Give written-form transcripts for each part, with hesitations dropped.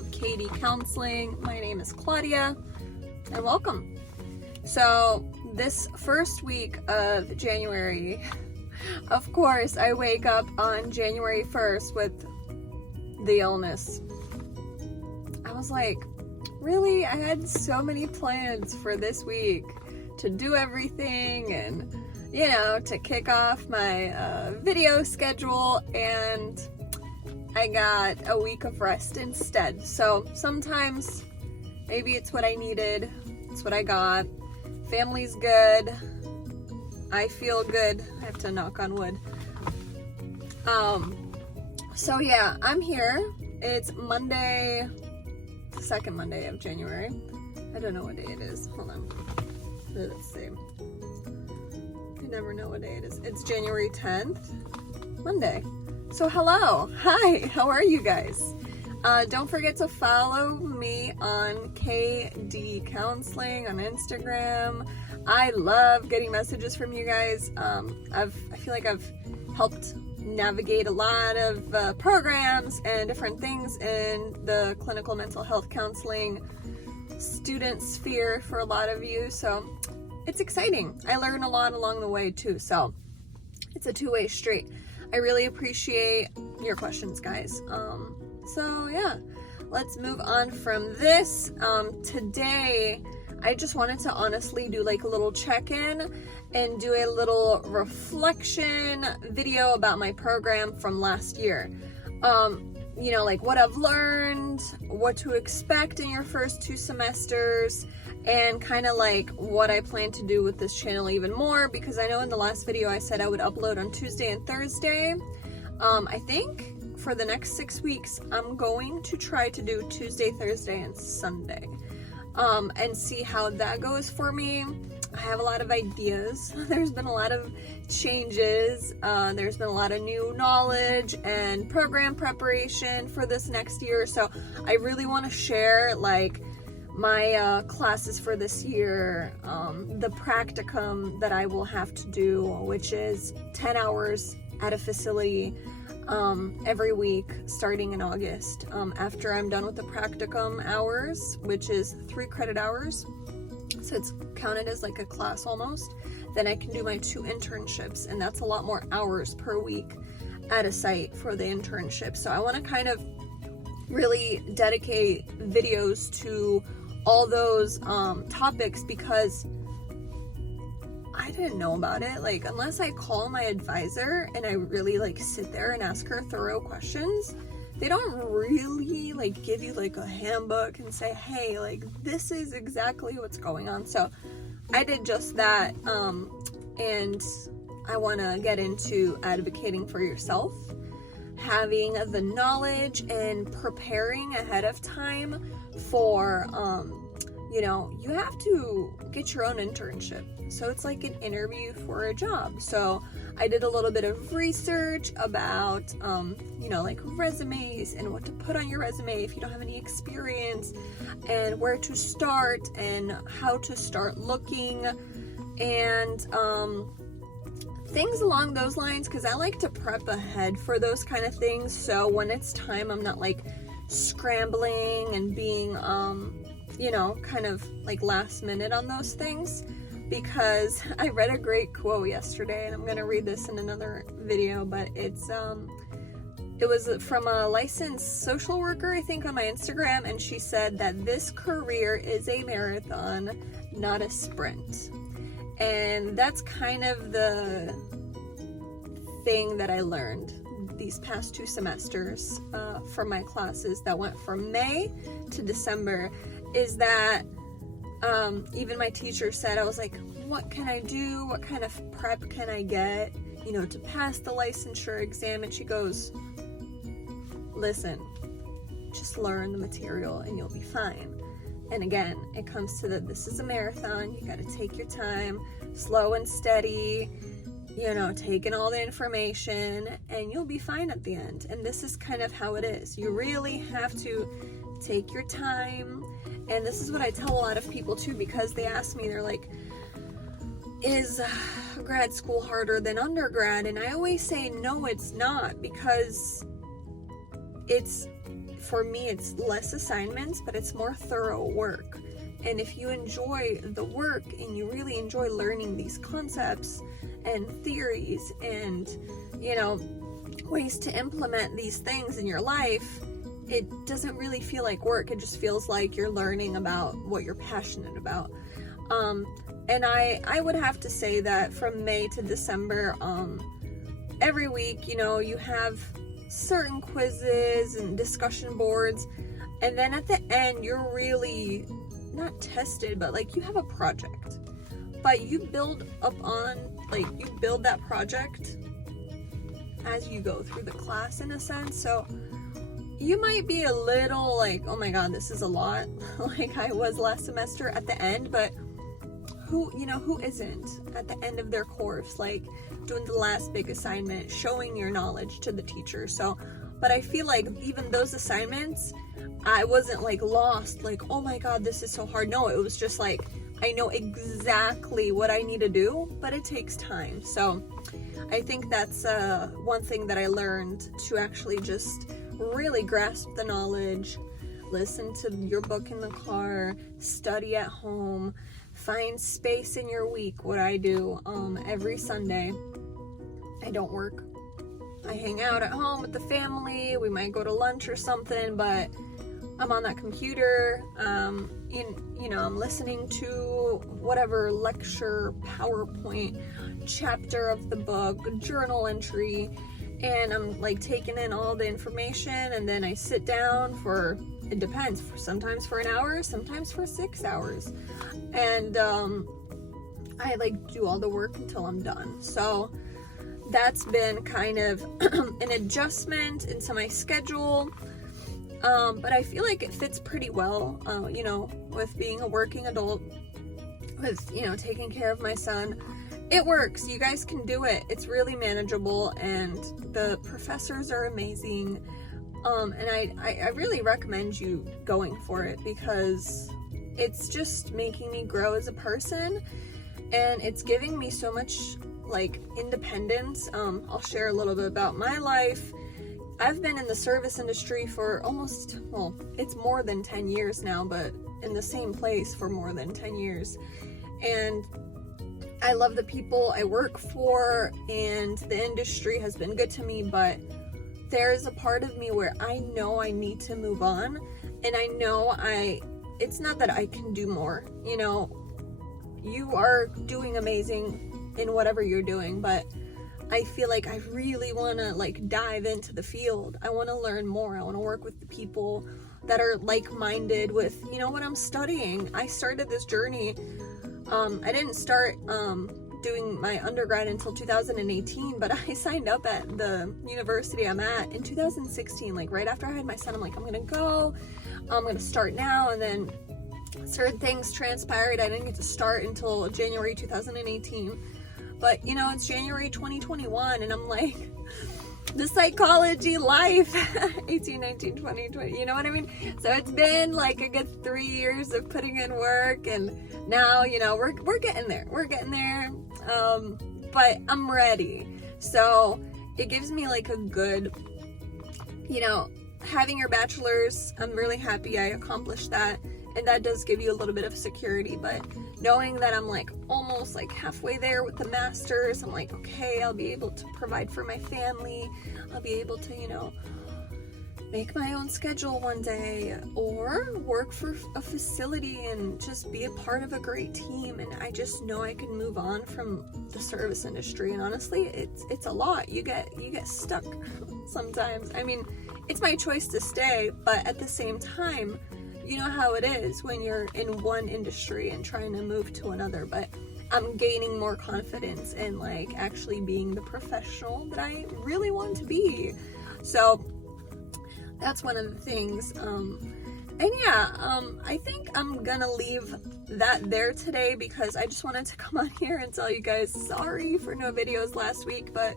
to KD Counseling. My name is Claudia, and welcome. So this first week of January, of course, I wake up on January 1st with the illness. I was like, really? I had so many plans for this week to do everything and, you know, to kick off my video schedule, and I got a week of rest instead. So sometimes maybe it's what I needed, it's what I got. Family's good, I feel good. I have to knock on wood. So yeah, I'm here. It's Monday, the second Monday of January. I don't know what day it is. Hold on. Let's see. I never know what day it is. It's January 10th, Monday. So hello, hi, how are you guys? Don't forget to follow me on KD Counseling on Instagram. I love getting messages from you guys. I feel like I've helped navigate a lot of programs and different things in the clinical mental health counseling student sphere for a lot of you. So it's exciting. I learn a lot along the way too. So it's a two-way street. I really appreciate your questions, guys. So yeah, let's move on from this. Today, I just wanted to honestly do like a little check-in and do a little reflection video about my program from last year. You know, like what I've learned, what to expect in your first 2 semesters, and kind of like what I plan to do with this channel even more, because I know in the last video I said I would upload on Tuesday and Thursday. I think for the next 6 weeks I'm going to try to do Tuesday, Thursday, and Sunday, and see how that goes for me. I have a lot of ideas. There's been a lot of changes. There's been a lot of new knowledge and program preparation for this next year. So I really want to share like my classes for this year, the practicum that I will have to do, which is 10 hours at a facility every week starting in August. After I'm done with the practicum hours, which is 3 credit hours, so it's counted as like a class almost, then I can do my 2 internships, and that's a lot more hours per week at a site for the internship. So I want to kind of really dedicate videos to all those topics, because I didn't know about it. Like, unless I call my advisor and I really like sit there and ask her thorough questions, they don't really like give you like a handbook and say, hey, like this is exactly what's going on. So I did just that, and I want to get into advocating for yourself, having the knowledge and preparing ahead of time for, you know, you have to get your own internship. So it's like an interview for a job. So I did a little bit of research about, you know, like resumes and what to put on your resume if you don't have any experience, and where to start and how to start looking, and things along those lines, because I like to prep ahead for those kind of things. So when it's time, I'm not like scrambling and being, you know, kind of like last minute on those things. Because I read a great quote yesterday, and I'm gonna read this in another video, but it was from a licensed social worker, I think, on my Instagram, and she said that this career is a marathon, not a sprint. And that's kind of the thing that I learned these past 2 semesters from my classes that went from May to December, is that even my teacher said, I was like, what can I do? What kind of prep can I get, you know, to pass the licensure exam? And she goes, listen, just learn the material and you'll be fine. And again, it comes to this is a marathon. You got to take your time, slow and steady, you know, take in all the information, and you'll be fine at the end. And this is kind of how it is. You really have to take your time. And this is what I tell a lot of people too, because they ask me, they're like, is grad school harder than undergrad? And I always say, no, it's not, because it's for me, it's less assignments, but it's more thorough work. And if you enjoy the work and you really enjoy learning these concepts and theories and, you know, ways to implement these things in your life, it doesn't really feel like work. It just feels like you're learning about what you're passionate about. And I would have to say that from May to December, every week, you know, you have certain quizzes and discussion boards, and then at the end, you're really not tested, but like you have a project, but you build up on, like, you build that project as you go through the class in a sense. So you might be a little like, oh my god, this is a lot, like I was last semester at the end, but who isn't at the end of their course, like doing the last big assignment, showing your knowledge to the teacher. So, but I feel like even those assignments, I wasn't like lost, like, oh my god, this is so hard. No, it was just like, I know exactly what I need to do, but it takes time. So I think that's one thing that I learned, to actually just really grasp the knowledge, listen to your book in the car, study at home, find space in your week. What I do every Sunday, I don't work. I hang out at home with the family. We might go to lunch or something, but I'm on that computer, I'm listening to whatever lecture, PowerPoint, chapter of the book, journal entry, and I'm like taking in all the information, and then I sit down for, it depends, sometimes for an hour, sometimes for 6 hours, and I like do all the work until I'm done. So that's been kind of an adjustment into my schedule. But I feel like it fits pretty well, with being a working adult, with, taking care of my son. It works. You guys can do it. It's really manageable, and the professors are amazing. And I really recommend you going for it, because it's just making me grow as a person, and it's giving me so much, like, independence. I'll share a little bit about my life. I've been in the service industry for it's more than 10 years now, but in the same place for more than 10 years. And I love the people I work for, and the industry has been good to me, but there's a part of me where I know I need to move on, and I know it's not that I can do more. You are doing amazing in whatever you're doing, but I feel like I really want to like dive into the field. I want to learn more. I want to work with the people that are like-minded with, what I'm studying. I started this journey. I didn't start doing my undergrad until 2018, but I signed up at the university I'm at in 2016, like right after I had my son. I'm like, I'm going to start now. And then certain things transpired. I didn't get to start until January 2018. But, it's January 2021, and I'm like, the psychology life, 18, 19, 20, 20, you know what I mean? So it's been like a good 3 years of putting in work, and now, we're getting there. We're getting there, but I'm ready. So it gives me like a good, having your bachelor's, I'm really happy I accomplished that. And that does give you a little bit of security, but knowing that I'm like almost like halfway there with the master's, I'm like, okay, I'll be able to provide for my family. I'll be able to, make my own schedule one day, or work for a facility and just be a part of a great team. And I just know I can move on from the service industry. And honestly, it's a lot. You get stuck sometimes. I mean, it's my choice to stay, but at the same time, you know how it is when you're in one industry and trying to move to another. But I'm gaining more confidence in like actually being the professional that I really want to be. So that's one of the things. I think I'm gonna leave that there today, because I just wanted to come on here and tell you guys sorry for no videos last week, but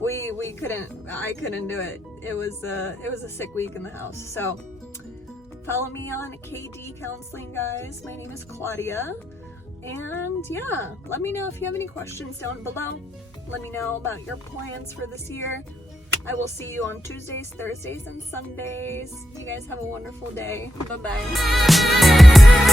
I couldn't do it. It was a sick week in the house. So follow me on KD Counseling, guys. My name is Claudia. And yeah, let me know if you have any questions down below. Let me know about your plans for this year. I will see you on Tuesdays, Thursdays, and Sundays. You guys have a wonderful day. Bye-bye.